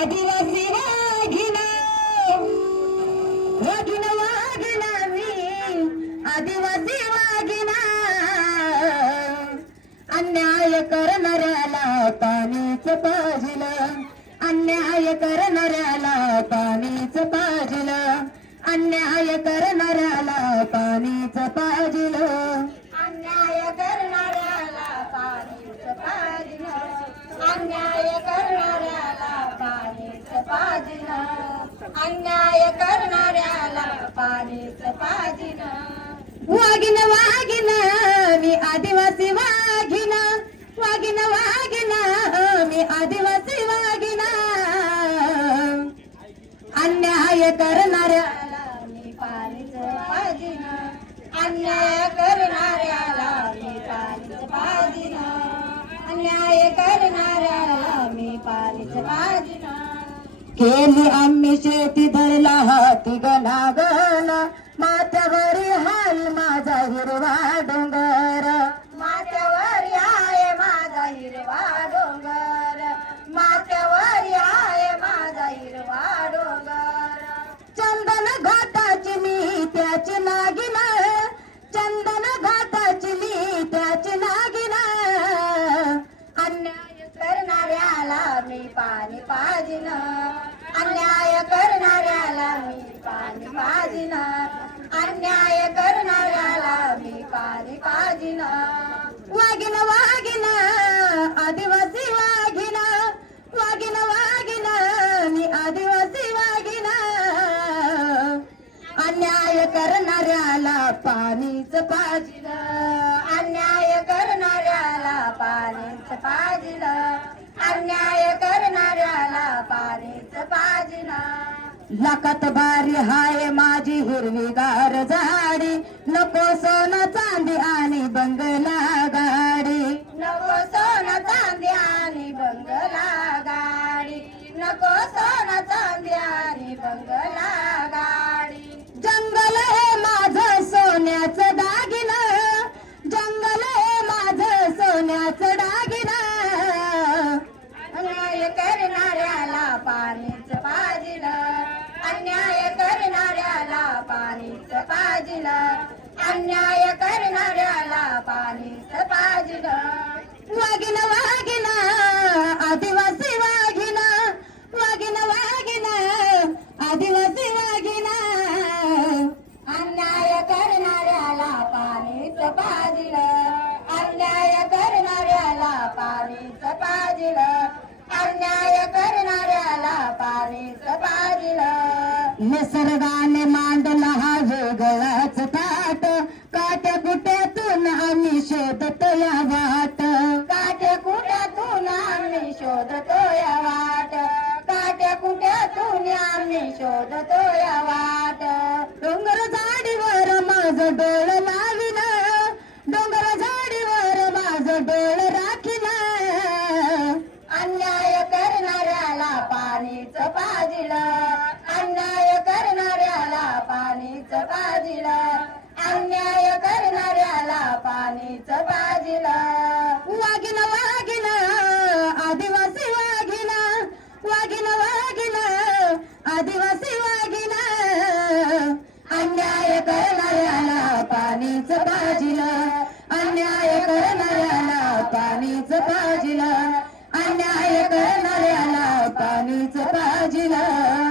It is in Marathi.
आदिवासी वाघिना वाघिण वाघिणा मी आदिवासी वाघिना अन्याय करणाऱ्याला पाणीच पाहिल अन्याय करणाऱ्याला पाणीच पाहिल अन्याय करणाऱ्याला पाणीच पाहिल अन्याय करणाऱ्याला पाणीच पाजिन अन्याय करणाऱ्या पाणीच पाजिन अन्याय करणाऱ्याला पाणीच पाजिन वागिन वाघिण मी आदिवासी वाघिन. वागिन वागिन मी आदिवासी वाघिन. अन्याय करणाऱ्या करणाऱ्याला मी पाणीच पाजिन अन्याय करणाऱ्याला मी पाणीच पाजिन अन्याय करणाऱ्याला मी पाणीच पाजिन केली आम्ही शेती धरला हाती गणागण माथ्यावरी हाल माझा हिरवा डोंगर. पाणीच पाहिजे अन्याय करणाऱ्याला पाणीच पाजिन अन्याय करणाऱ्याला पाणीच पाजिन लाखात बारी हाय माझी हिरवीगार झाडी नको सोनं चांदी आणि बंगला गाडी. पाणीच पाजिल. अन्याय करणाऱ्याला पाणीच पाजिल. वागिन वागिन आदिवासी वागिन वागिन वागिन आदिवासी वागिन अन्याय करणाऱ्याला पाणीच पाजिल. अन्याय करणाऱ्याला पाणीच पाजिल. अन्याय करणाऱ्याला पाणीच झाला काट्या कुट्यातून आम्ही शोधतो या वाट. काट्या कुट्यातून आम्ही शोधतो या वाट. डोंगर झाडीवर माझं डोळ लाविन डोंगर झाडीवर माझं डोळ राखीन अन्याय करणाऱ्याला पाणीच पाजिल. अन्याय करणाऱ्याला पाणीच पाजिल. अन्याय करणाऱ्याला पाणीच पाजिल. आदिवासी वागिला अन्याय करणाऱ्याला पाणीच भाजीला अन्याय करणाऱ्याला पाणीच भाजीला अन्याय करणाऱ्याला पाणीच भाजीला